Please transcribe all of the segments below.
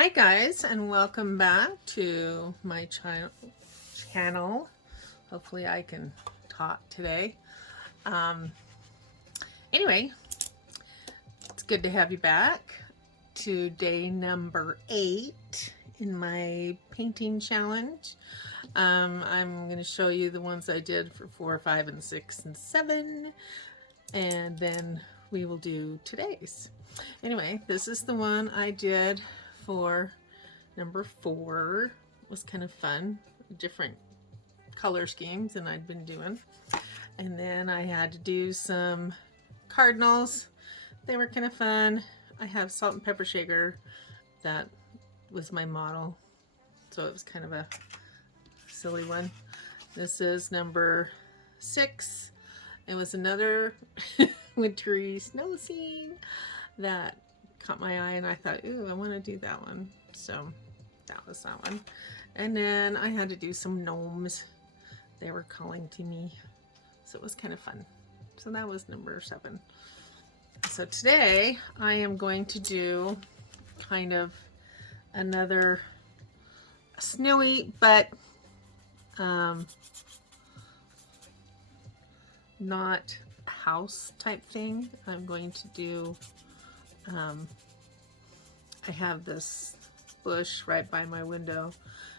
Hi guys, and welcome back to my channel. Hopefully I can talk today. Um, anyway, it's good to have you back to day number 8 in my painting challenge. I'm going to show you the ones I did for 4, 5, and 6, and 7, and then we will do today's. Anyway, this is the one I did for number 4. It was kind of fun, different color schemes than I'd been doing. And then I had to do some cardinals. They were kind of fun. I have salt and pepper shaker. That was my model, so it was kind of a silly one. This is number 6. It was another wintry snow scene that caught my eye, and I thought, ooh, I want to do that one. So that was that one. And then I had to do some gnomes. They were calling to me, so it was kind of fun. So that was number 7. So today I am going to do kind of another snowy but not house type thing. I'm going to do I have this bush right by my window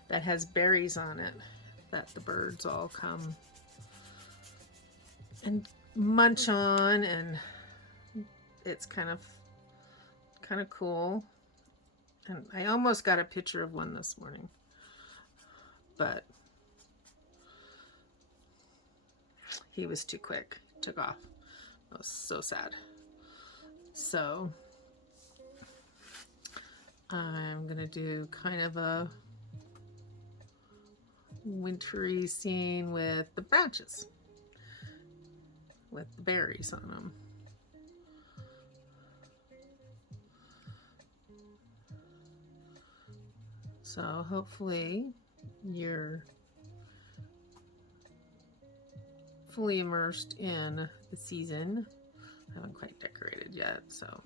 that has berries on it that the birds all come and munch on, and it's kind of cool. And I almost got a picture of one this morning, but he was too quick, took off. I was so sad. So I'm gonna do kind of a wintry scene with the branches, with the berries on them. So hopefully you're fully immersed in the season. I haven't quite decorated yet, so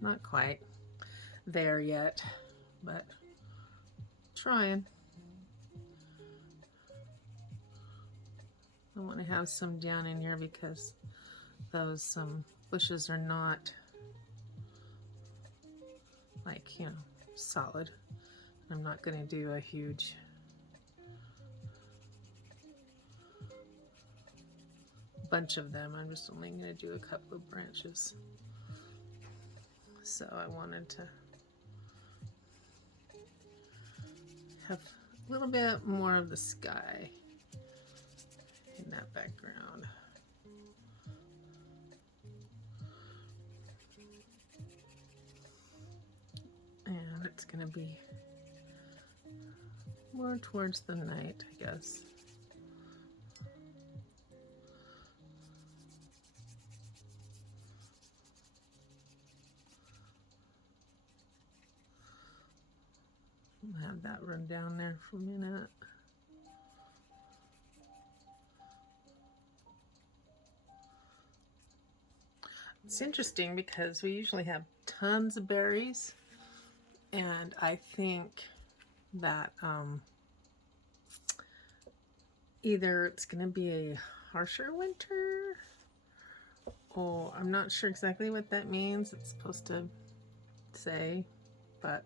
not quite there yet, but trying. I want to have some down in here because those bushes are not like, solid. I'm not going to do a huge bunch of them. I'm just only going to do a couple of branches. So I wanted to have a little bit more of the sky in that background. And it's going to be more towards the night, I guess. I'll have that run down there for a minute. It's interesting because we usually have tons of berries, and I think that either it's going to be a harsher winter, or I'm not sure exactly what that means. It's supposed to say, but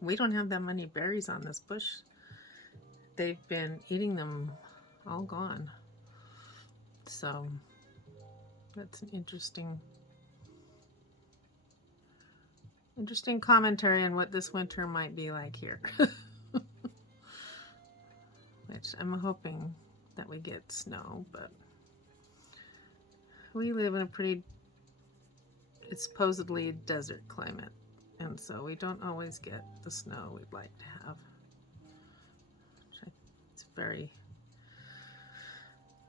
we don't have that many berries on this bush. They've been eating them all gone. So that's an interesting commentary on what this winter might be like here. Which I'm hoping that we get snow, but we live in a it's supposedly a desert climate, and so we don't always get the snow we'd like to have. It's very,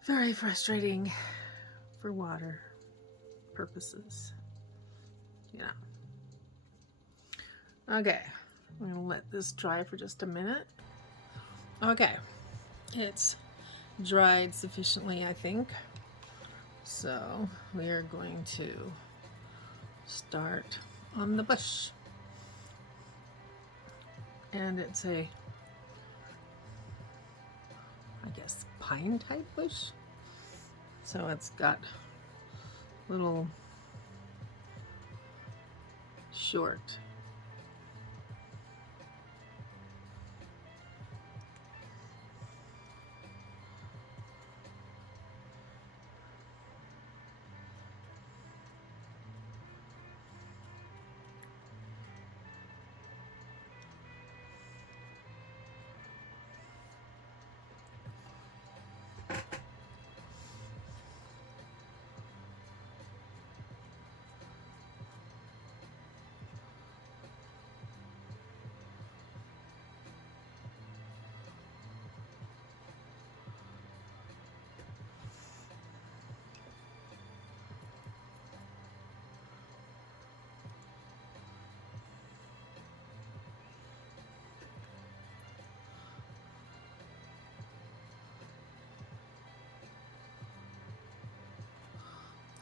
very frustrating for water purposes. Yeah. Okay, I'm gonna let this dry for just a minute. Okay, it's dried sufficiently, I think. So we are going to start on the bush. And it's a, I guess, pine type bush. So it's got little short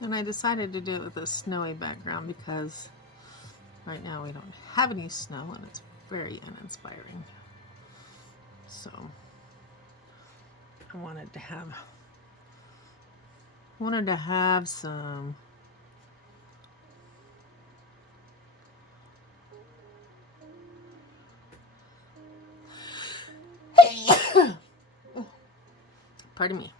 And I decided to do it with a snowy background because right now we don't have any snow and it's very uninspiring. So I wanted to have some pardon me.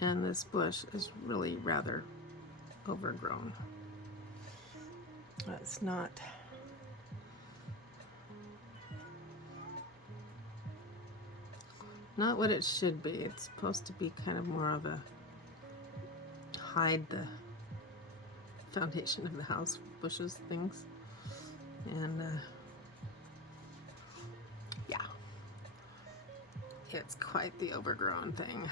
And this bush is really rather overgrown. It's not what it should be. It's supposed to be kind of more of a hide the foundation of the house bushes things. And yeah, it's quite the overgrown thing.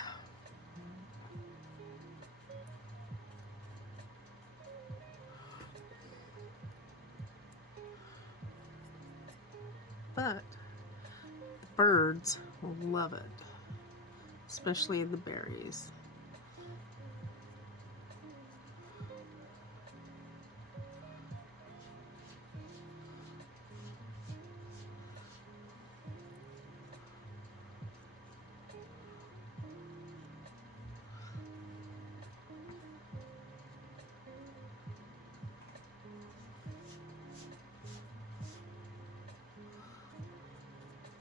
But the birds will love it, especially the berries.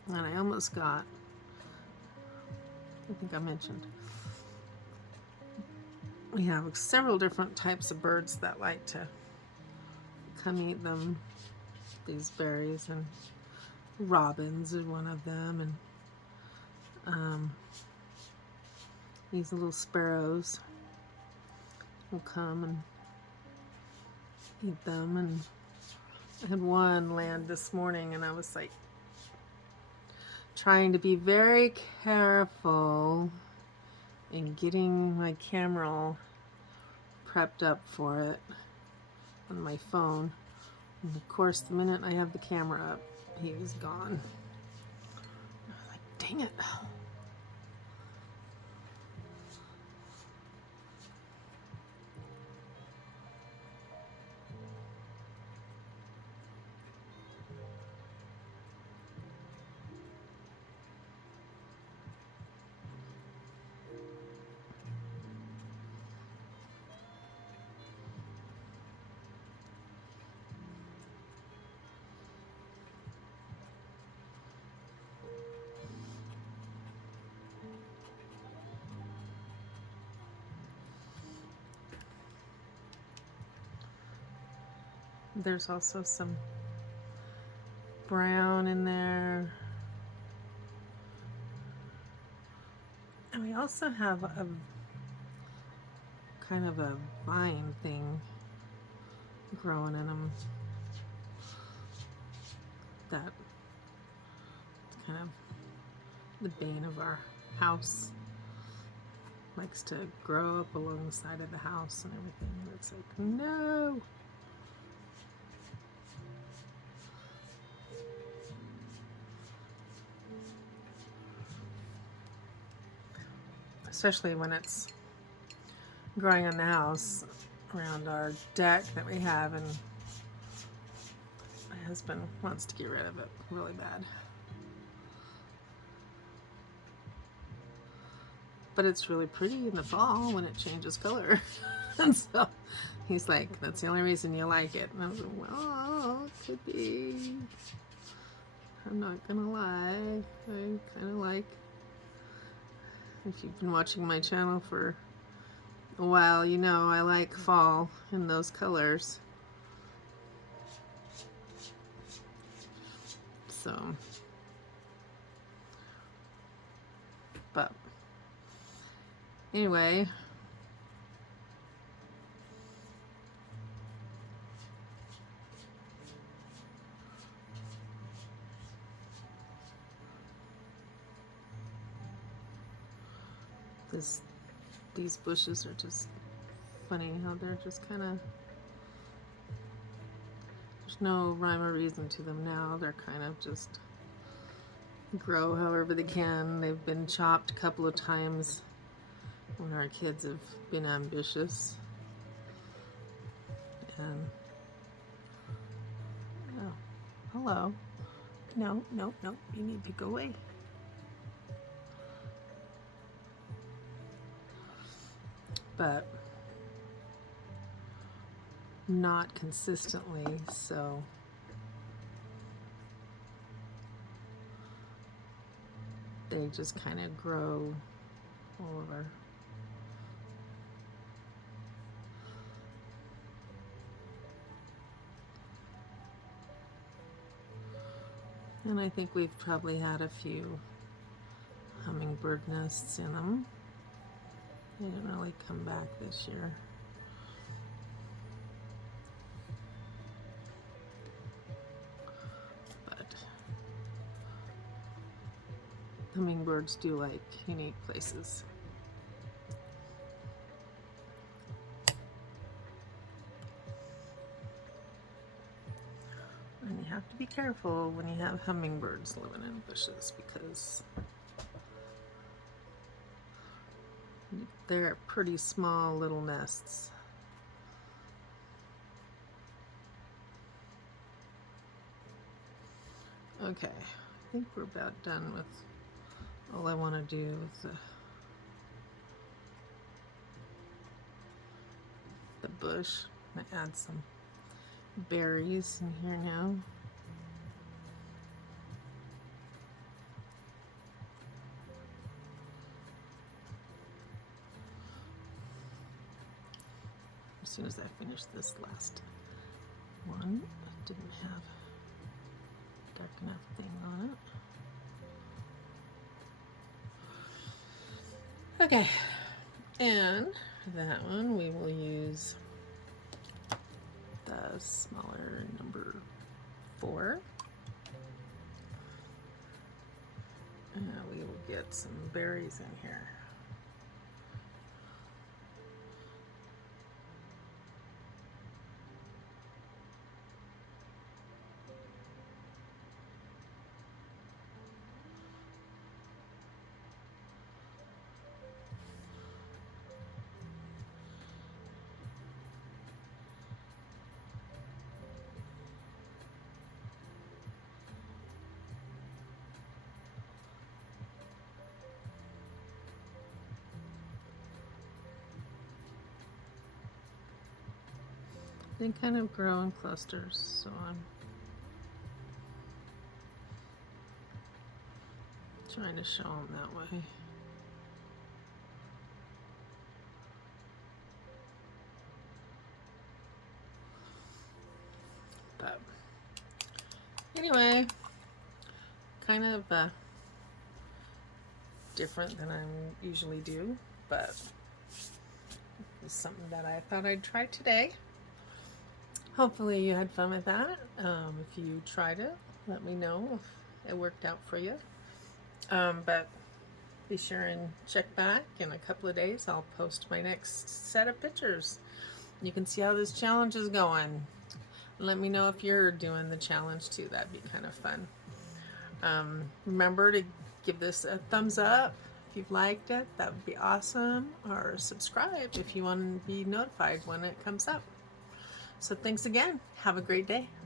And I almost got, I think I mentioned, we have several different types of birds that like to come eat them, these berries, and robins is one of them, and these little sparrows will come and eat them. And I had one land this morning and I was like trying to be very careful in getting my camera all prepped up for it on my phone. And of course, the minute I have the camera up, he was gone. I was like, dang it. There's also some brown in there. And we also have a kind of a vine thing growing in them. That's kind of the bane of our house. Likes to grow up along the side of the house and everything. And it's like, no. especially when it's growing in the house around our deck that we have, and my husband wants to get rid of it really bad. But it's really pretty in the fall when it changes color. And so he's like, that's the only reason you like it. And I was like, well, it could be. I'm not gonna lie. I kind of like, if you've been watching my channel for a while, you know I like fall in those colors. So, but anyway, these bushes are just funny how they're just kind of, there's no rhyme or reason to them now. They're kind of just grow however they can. They've been chopped a couple of times when our kids have been ambitious. And oh, hello. No, no, no, you need to go away. But not consistently, so they just kind of grow all over. And I think we've probably had a few hummingbird nests in them. They didn't really come back this year. But hummingbirds do like unique places. And you have to be careful when you have hummingbirds living in bushes, because they're pretty small little nests. Okay, I think we're about done with all I want to do with the bush. I'm going to add some berries in here now. As soon as I finish this last one, it didn't have dark enough thing on it. Okay, and that one we will use the smaller number 4. And we will get some berries in here. They kind of grow in clusters, so I'm trying to show them that way. But anyway, kind of different than I usually do, but it's something that I thought I'd try today. Hopefully you had fun with that. If you tried it, let me know if it worked out for you. But be sure and check back in a couple of days. I'll post my next set of pictures. You can see how this challenge is going. Let me know if you're doing the challenge too. That'd be kind of fun. Remember to give this a thumbs up if you've liked it. That would be awesome. Or subscribe if you want to be notified when it comes up. So thanks again. Have a great day.